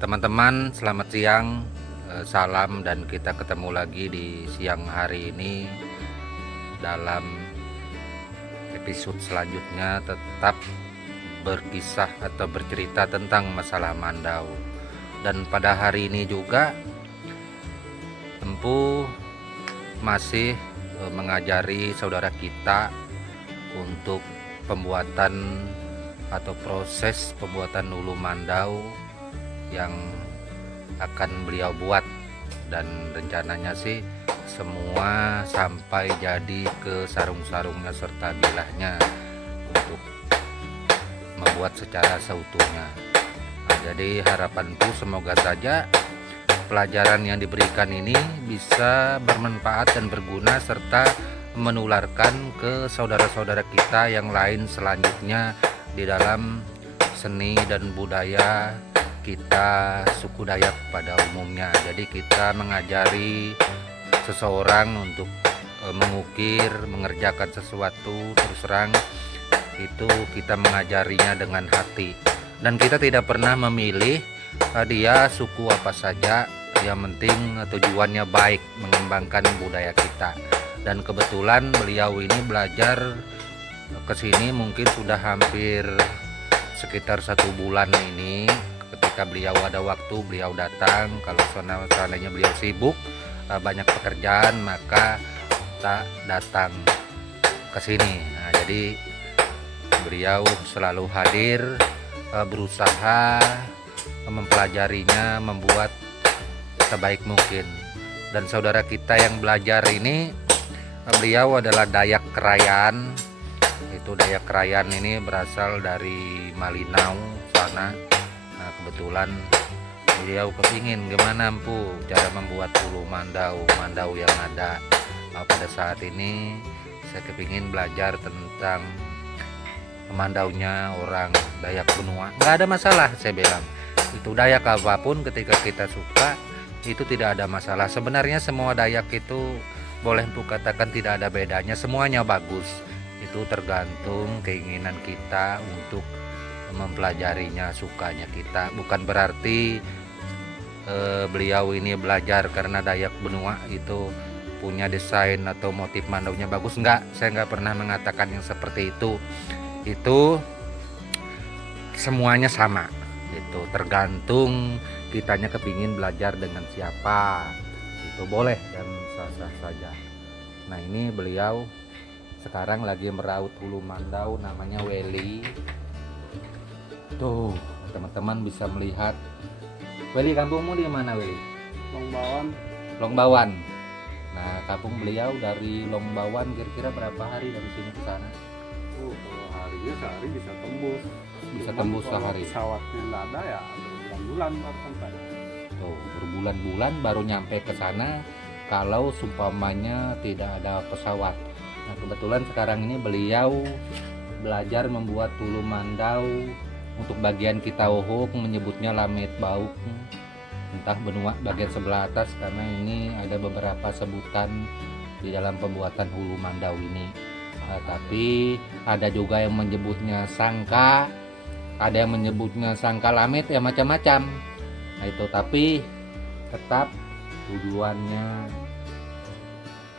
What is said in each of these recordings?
Teman-teman, selamat siang. Salam dan kita ketemu lagi di siang hari ini dalam episode selanjutnya, tetap berkisah atau bercerita tentang masalah Mandau. Dan pada hari ini juga Empu masih mengajari saudara kita untuk pembuatan atau proses pembuatan ulu Mandau yang akan beliau buat, dan rencananya sih semua sampai jadi ke sarung-sarungnya serta bilahnya untuk membuat secara seutuhnya. Nah, jadi harapanku semoga saja pelajaran yang diberikan ini bisa bermanfaat dan berguna serta menularkan ke saudara-saudara kita yang lain selanjutnya di dalam seni dan budaya kita suku Dayak pada umumnya. Jadi kita mengajari seseorang untuk mengukir, mengerjakan sesuatu, terus terang itu kita mengajarinya dengan hati, dan kita tidak pernah memilih dia suku apa saja, yang penting tujuannya baik, mengembangkan budaya kita. Dan kebetulan beliau ini belajar kesini mungkin sudah hampir sekitar 1 bulan ini. Ketika beliau ada waktu, beliau datang. Kalau seandainya beliau sibuk, banyak pekerjaan, maka tak datang ke sini. Nah, jadi beliau selalu hadir, berusaha mempelajarinya, membuat sebaik mungkin. Dan saudara kita yang belajar ini, beliau adalah Dayak Krayan. Itu Dayak Krayan ini berasal dari Malinau sana. Nah, kebetulan beliau kepingin gimana Empu cara membuat ulu Mandau yang ada. Nah, pada saat ini saya kepingin belajar tentang Mandaunya orang Dayak Benua. Nggak ada masalah, saya bilang. Itu Dayak apapun ketika kita suka itu tidak ada masalah. Sebenarnya semua Dayak itu boleh Empu katakan tidak ada bedanya, semuanya bagus. Itu tergantung keinginan kita untuk mempelajarinya, sukanya kita. Bukan berarti beliau ini belajar karena Dayak Benua itu punya desain atau motif mandaunya bagus. Enggak, saya nggak pernah mengatakan yang seperti itu. Itu semuanya sama. Itu tergantung kitanya kepingin belajar dengan siapa. Itu boleh dan sah-sah saja. Nah, ini beliau sekarang lagi meraut ulu Mandau, namanya Weli. Tuh, teman-teman bisa melihat. Weli, kampungmu di mana, Weli? Longbawan. Longbawan. Nah, kampung beliau dari Longbawan kira-kira berapa hari dari sini ke sana? Kalau harinya sehari bisa tembus. Bisa Cuman tembus kalau sehari. pesawatnya nggak ada ya berbulan-bulan baru sampai. Tuh, berbulan-bulan baru nyampe ke sana kalau sumpamanya tidak ada pesawat. Nah, kebetulan sekarang ini beliau belajar membuat ulu Mandau. Untuk bagian kita Ohok menyebutnya Lamet Bauk, entah benua bagian sebelah atas, karena ini ada beberapa sebutan di dalam pembuatan hulu Mandau ini. Nah, tapi ada juga yang menyebutnya Sangka, ada yang menyebutnya Sangka Lamet, ya macam-macam. Nah, itu tapi tetap tujuannya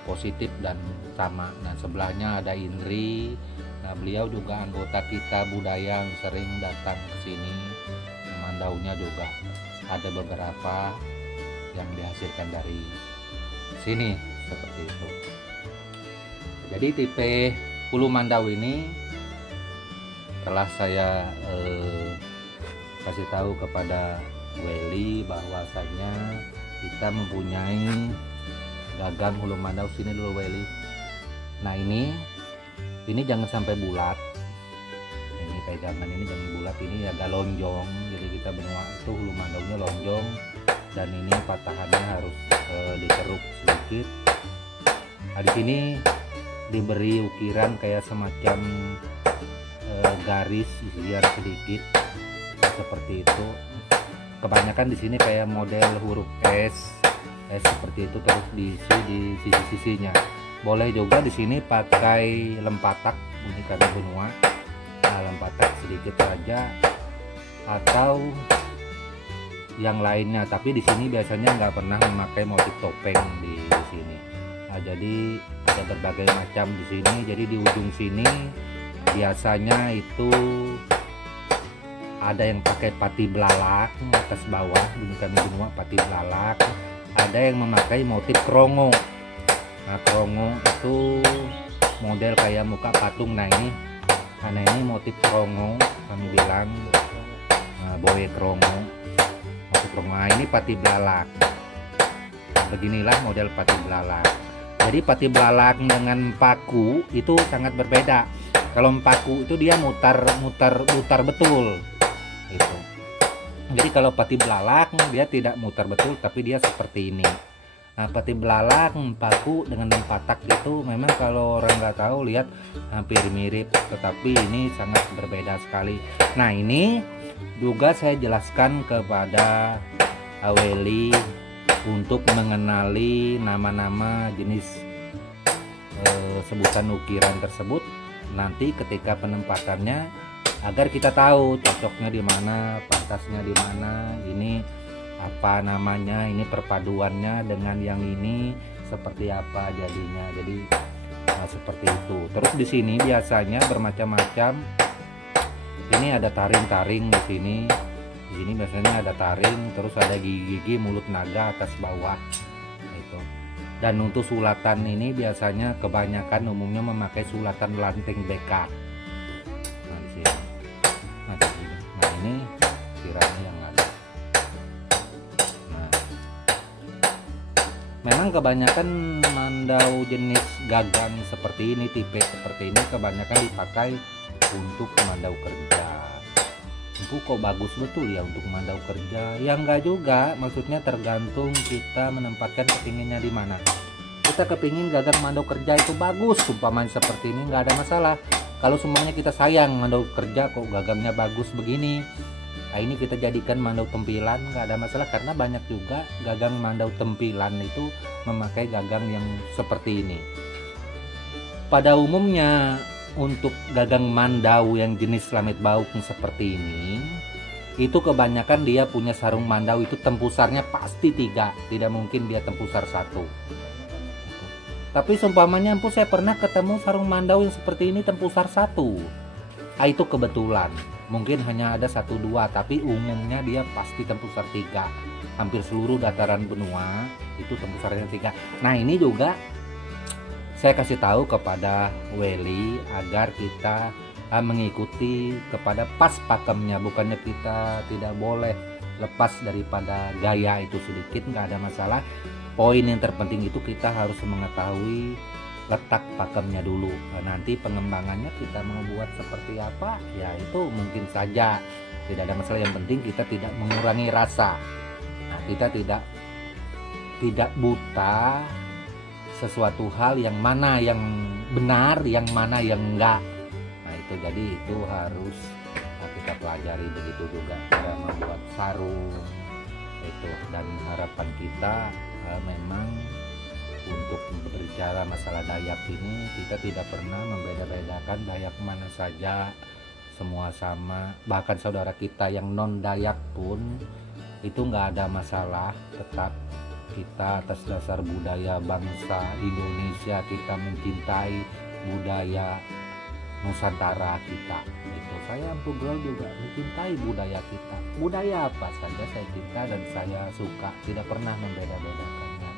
positif dan sama. Nah, sebelahnya ada Indri. Nah, beliau juga anggota kita budaya yang sering datang ke sini. Mandaunya juga ada beberapa yang dihasilkan dari sini seperti itu. Jadi tipe ulu Mandau ini telah saya kasih tahu kepada Weli bahwasanya kita mempunyai gagang hulu Mandau. Sini dulu, Weli. Nah, ini jangan sampai bulat. Ini pegangan ini jangan bulat, ini agak lonjong. Jadi kita benua itu hulu Mandaunya lonjong, dan ini patahannya harus dikeruk sedikit. Nah, di sini diberi ukiran kayak semacam garis isian sedikit seperti itu. Kebanyakan di sini kayak model huruf S seperti itu, terus diisi di sisi-sisinya. Boleh juga di sini pakai lempatak, ini karena benua. Nah, lempatak sedikit saja, atau yang lainnya, tapi di sini biasanya nggak pernah memakai motif topeng di sini. Nah, jadi ada berbagai macam di sini. Jadi di ujung sini biasanya itu ada yang pakai pati belalak atas bawah, kami benua pati belalak. Ada yang memakai motif krongo. Nah, krongo itu model kayak muka patung. Nah ini motif krongo, kami bilang boye krongo, motif krongo. Nah ini pati belalak. Beginilah model pati belalak. Jadi pati belalak dengan paku itu sangat berbeda. Kalau paku itu dia mutar betul itu. Jadi kalau pati belalak dia tidak mutar betul, tapi dia seperti ini. Nah, pati belalak paku dengan patak itu memang kalau orang nggak tahu lihat hampir mirip, tetapi ini sangat berbeda sekali. Nah ini juga saya jelaskan kepada Aweli untuk mengenali nama-nama jenis sebutan ukiran tersebut nanti ketika penempatannya, agar kita tahu cocoknya di mana, pantasnya di mana, ini apa namanya, ini perpaduannya dengan yang ini seperti apa jadinya. Jadi seperti itu. Terus di sini biasanya bermacam-macam. Ini ada taring-taring di sini. Di sini biasanya ada taring, terus ada gigi-gigi mulut naga atas bawah. Itu. Dan untuk sulatan ini biasanya kebanyakan umumnya memakai sulatan lanting bekar. Nah di sini. Nah ini kiranya yang ada. Nah, memang kebanyakan mandau jenis gagang seperti ini, tipe seperti ini kebanyakan dipakai untuk mandau kerja. Itu kok bagus betul ya untuk mandau kerja? Ya enggak juga, maksudnya tergantung kita menempatkan kepinginnya di mana. Kita kepingin gagang mandau kerja itu bagus, umpamanya seperti ini nggak ada masalah. Kalau semuanya kita sayang mandau kerja kok gagangnya bagus begini, nah ini kita jadikan mandau tempilan, nggak ada masalah, karena banyak juga gagang mandau tempilan itu memakai gagang yang seperti ini. Pada umumnya untuk gagang mandau yang jenis lamit bauk seperti ini, itu kebanyakan dia punya sarung mandau itu tempusarnya pasti 3, tidak mungkin dia tempusar 1. Tapi seumpamanya saya pernah ketemu sarung mandau yang seperti ini tempusar 1. Ah, itu kebetulan, mungkin hanya ada 1-2, tapi umumnya dia pasti tempusar 3. Hampir seluruh dataran benua itu tempusarnya 3. Nah ini juga saya kasih tahu kepada Weli agar kita mengikuti kepada pas pakemnya, bukannya kita tidak boleh lepas daripada gaya itu sedikit, nggak ada masalah. Poin yang terpenting itu kita harus mengetahui letak pakemnya dulu. Nah, nanti pengembangannya kita mau buat seperti apa ya itu mungkin saja tidak ada masalah, yang penting kita tidak mengurangi rasa. Nah, kita tidak buta sesuatu hal yang mana yang benar, yang mana yang enggak. Nah itu jadi itu harus kita pelajari. Begitu juga cara membuat sarung itu, dan harapan kita memang untuk berbicara masalah Dayak ini kita tidak pernah membeda-bedakan Dayak mana saja, semua sama. Bahkan saudara kita yang non Dayak pun itu nggak ada masalah, tetap kita atas dasar budaya bangsa Indonesia, kita mencintai budaya Nusantara kita. Itu saya Ampugel juga mencintai budaya kita. Budaya apa saja saya cinta dan saya suka, tidak pernah membeda-bedakannya.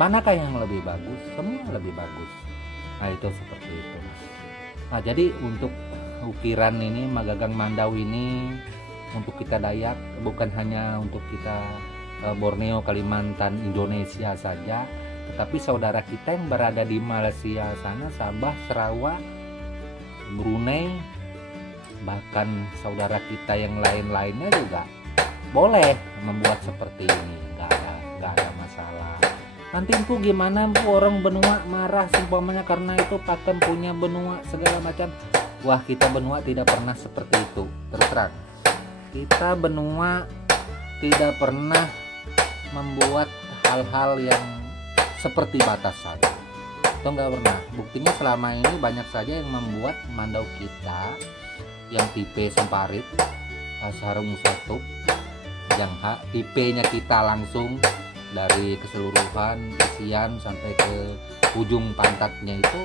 Manakah yang lebih bagus? Semua lebih bagus. Nah itu seperti itu. Nah jadi untuk ukiran ini, magagang mandau ini untuk kita Dayak, bukan hanya untuk kita Borneo, Kalimantan, Indonesia saja, tetapi saudara kita yang berada di Malaysia sana, Sabah, Sarawak, Brunei, bahkan saudara kita yang lain-lainnya juga boleh membuat seperti ini, nggak ada masalah. Nanti itu gimana orang benua marah seumpamanya karena itu pakem punya benua segala macam. Wah, kita benua tidak pernah seperti itu, terus terang. Kita benua tidak pernah membuat hal-hal yang seperti batasan. Itu nggak pernah. Buktinya selama ini banyak saja yang membuat mandau kita yang tipe semparit, sarung satu, panjang tipenya kita langsung dari keseluruhan isian sampai ke ujung pantatnya itu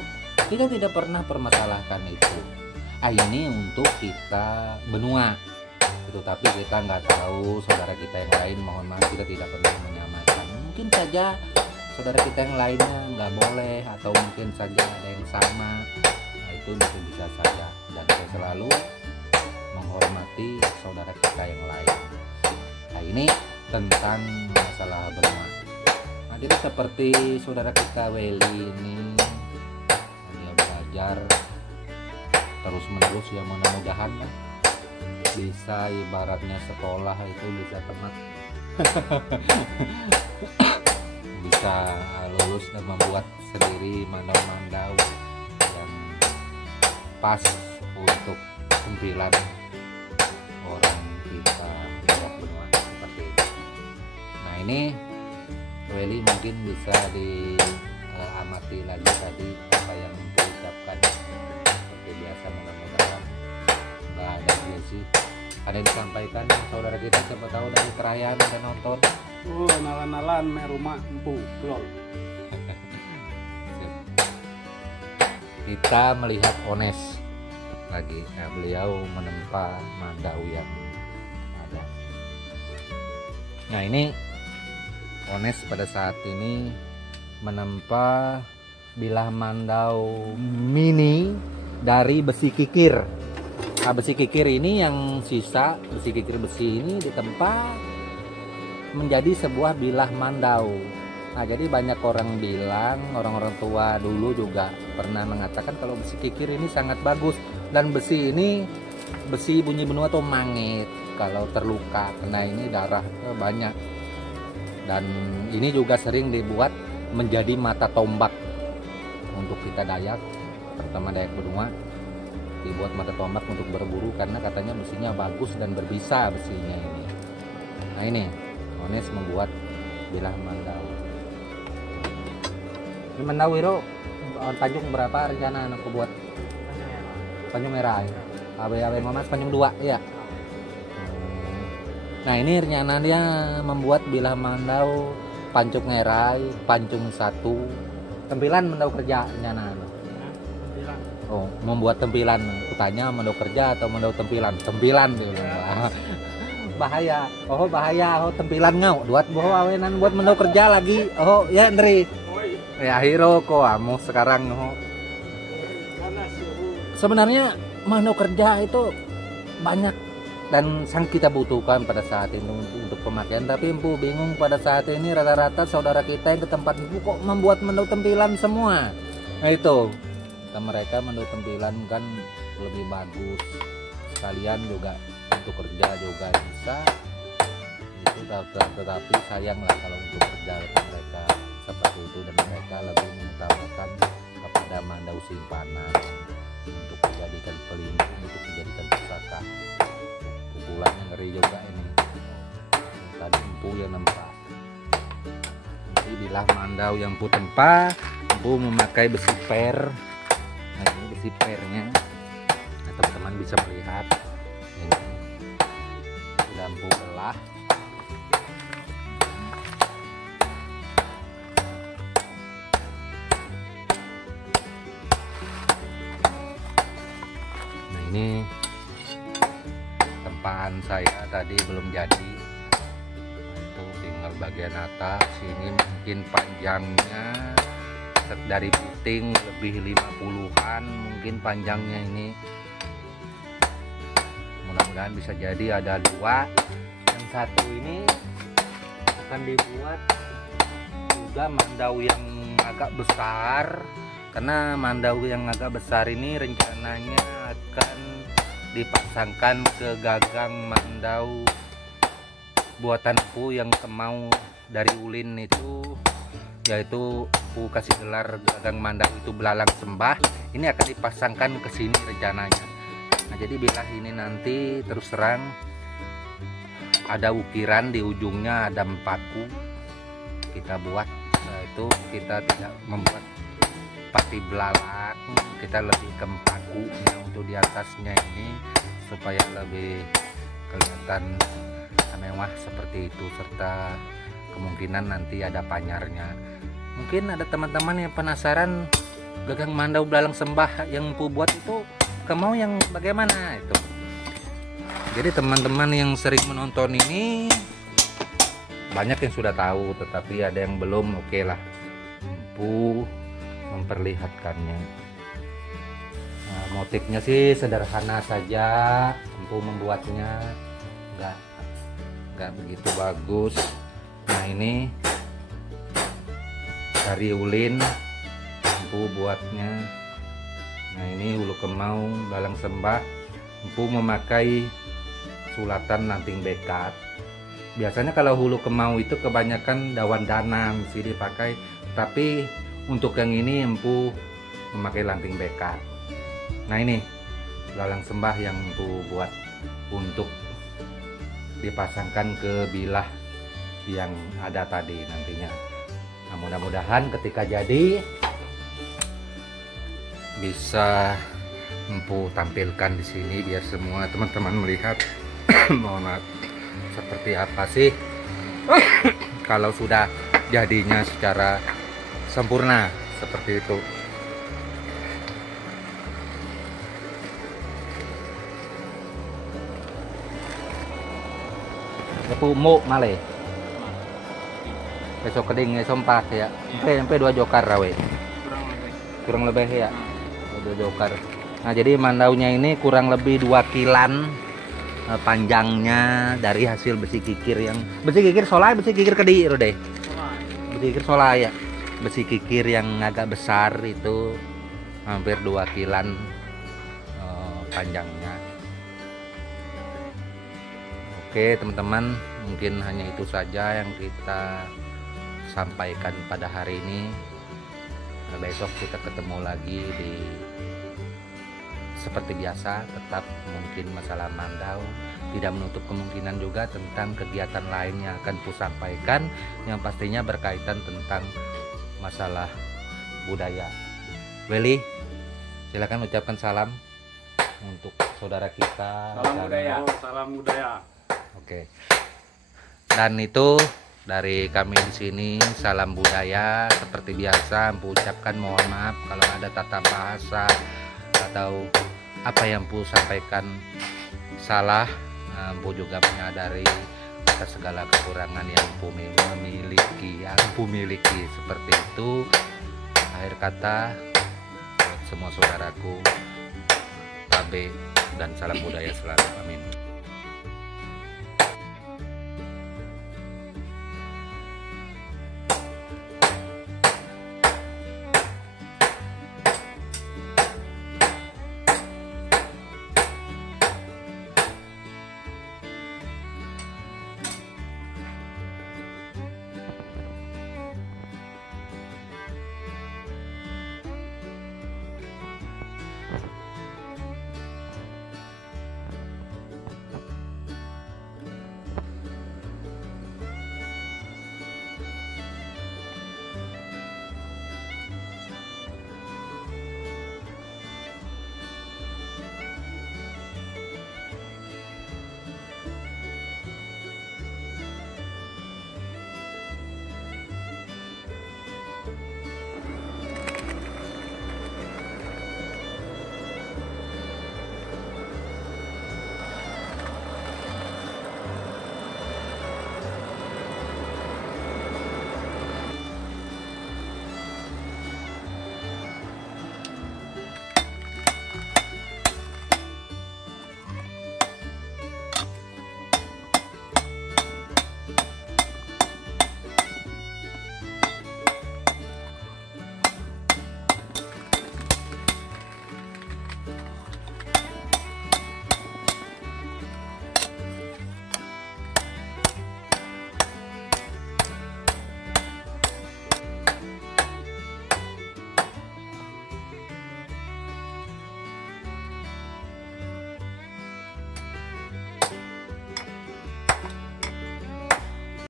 kita tidak pernah permasalahkan itu. Ini untuk kita benua itu, tapi kita nggak tahu saudara kita yang lain, mohon maaf kita tidak pernah menyamakan. Mungkin saja saudara kita yang lainnya nggak boleh, atau mungkin saja ada yang sama. Nah, itu bisa saja, dan saya selalu menghormati saudara kita yang lain. Nah, ini tentang masalah benua. Nah, jadi seperti saudara kita Weli ini, dia belajar terus menerus, ya mudah-mudahan bisa, ibaratnya sekolah itu bisa tamat bisa lulus dan membuat sendiri mandau-mandau yang pas untuk tampilan orang kita daerah benua seperti itu. Nah, ini Weli mungkin bisa diamati lagi tadi apa yang diucapkan. Seperti biasa, mudah-mudahan nggak ada sih ada yang disampaikan saudara kita, siapa tahu dari perayaan ada nonton. Nalan-nalan me rumah empu lol. Kita melihat Ones lagi, beliau menempa mandau yang ada. Nah, ini Ones pada saat ini menempa bilah mandau mini dari besi kikir. Nah, besi kikir ini yang sisa, besi kikir besi ini ditempa menjadi sebuah bilah mandau. Nah, jadi banyak orang bilang, orang-orang tua dulu juga pernah mengatakan kalau besi kikir ini sangat bagus, dan besi ini besi bunyi benua atau mangit, kalau terluka kena ini darah banyak. Dan ini juga sering dibuat menjadi mata tombak untuk kita Dayak, terutama Dayak benua, dibuat mata tombak untuk berburu karena katanya besinya bagus dan berbisa besinya ini. Nah, ini Ones membuat bilah mandau. Ini mandau Wiro Tanjung berapa rencana anak buat? Tanjung Merah ya. Awe-awe Mamas Tanjung 2 ya. Nah, ini rencana dia membuat bilah mandau Pancung Ngerai, Pancung 1. Tempilan mandau kerja rencana. Oh, membuat tempilan. Kutanya mandau kerja atau mandau tempilan? Tempilan dulu. Bahaya. Oh, bahaya. Oh, tempilan ngau. Buat bawa awenan buat mandau kerja lagi. Oh, ya Ndri. Ya Hiro kok kamu sekarang. Oh. Sebenarnya mandau kerja itu banyak dan sangat kita butuhkan pada saat ini untuk pemakaian, tapi empu bingung pada saat ini rata-rata saudara kita yang ke tempat empu kok membuat mandau tempilan semua. Nah, itu mereka mandau tempilan kan lebih bagus, sekalian juga untuk kerja juga bisa itu, tetapi sayang lah kalau untuk kerja mereka seperti itu, dan mereka lebih mengutamakan kepada mandau simpanan untuk dijadikan pelindung, untuk dijadikan pusaka. Pukulannya ngeri juga ini. Tadi empu yang nempa, jadi bilah mandau yang empu tempa, empu memakai besi per. Nah, ini besi pernya. Nah, teman-teman bisa melihat ini lampu belah. Nah, ini tempaan saya tadi belum jadi. Nah, itu tinggal bagian atas. Ini mungkin panjangnya dari puting lebih 50-an mungkin panjangnya ini. Mudah-mudahan bisa jadi. Ada 2. Yang satu ini akan dibuat juga mandau yang agak besar, karena mandau yang agak besar ini rencananya akan dipasangkan ke gagang mandau buatan empu yang kemau dari ulin itu, yaitu empu kasih gelar gagang mandau itu belalang sembah. Ini akan dipasangkan ke sini rencananya. Nah, jadi bilah ini nanti terus terang ada ukiran di ujungnya, ada 4 kita buat. Nah, itu kita tidak membuat pati belalang, kita lebih ke pakunya untuk di atasnya ini supaya lebih kelihatan mewah seperti itu, serta kemungkinan nanti ada panyarnya. Mungkin ada teman-teman yang penasaran gagang mandau belalang sembah yang empu buat itu kemau yang bagaimana itu. Jadi teman-teman yang sering menonton ini banyak yang sudah tahu, tetapi ada yang belum. Oke lah, empu memperlihatkannya. Nah, motifnya sih sederhana saja, empu membuatnya nggak begitu bagus. Nah, ini dari ulin empu buatnya. Nah, ini hulu kemau belalang sembah, empu memakai sulatan lanting bekat. Biasanya kalau hulu kemau itu kebanyakan daun danam sih dipakai, tapi untuk yang ini empu memakai lanting bekat. Nah, ini belalang sembah yang empu buat untuk dipasangkan ke bilah yang ada tadi nantinya. Nah, mudah-mudahan ketika jadi bisa empu tampilkan di sini biar semua teman-teman melihat. Mohon maaf, seperti apa sih kalau sudah jadinya secara sempurna seperti itu. Empu mu male besok keding sompak ya, sampai 2 jokar rawe kurang lebih ya, 2 jokar. Nah, jadi mandaunya ini kurang lebih 2 kilan panjangnya dari hasil besi kikir yang besi kikir solai, besi kikir kedi deh, besi kikir solai ya, besi kikir yang agak besar itu hampir 2 kilan panjangnya. Oke teman-teman, mungkin hanya itu saja yang kita sampaikan pada hari ini. Besok kita ketemu lagi di seperti biasa. Tetap mungkin masalah mandau, tidak menutup kemungkinan juga tentang kegiatan lain yang akan ku sampaikan, yang pastinya berkaitan tentang masalah budaya. Weli, silakan ucapkan salam untuk saudara kita. Salam budaya. Salam budaya. Oke. Dan itu dari kami di sini, salam budaya. Seperti biasa, empu ucapkan mohon maaf kalau ada tata bahasa atau apa yang empu sampaikan salah. Empu juga menyadari atas segala kekurangan yang empu miliki, seperti itu. Akhir kata, buat semua saudaraku, KB dan salam budaya selalu. Amin.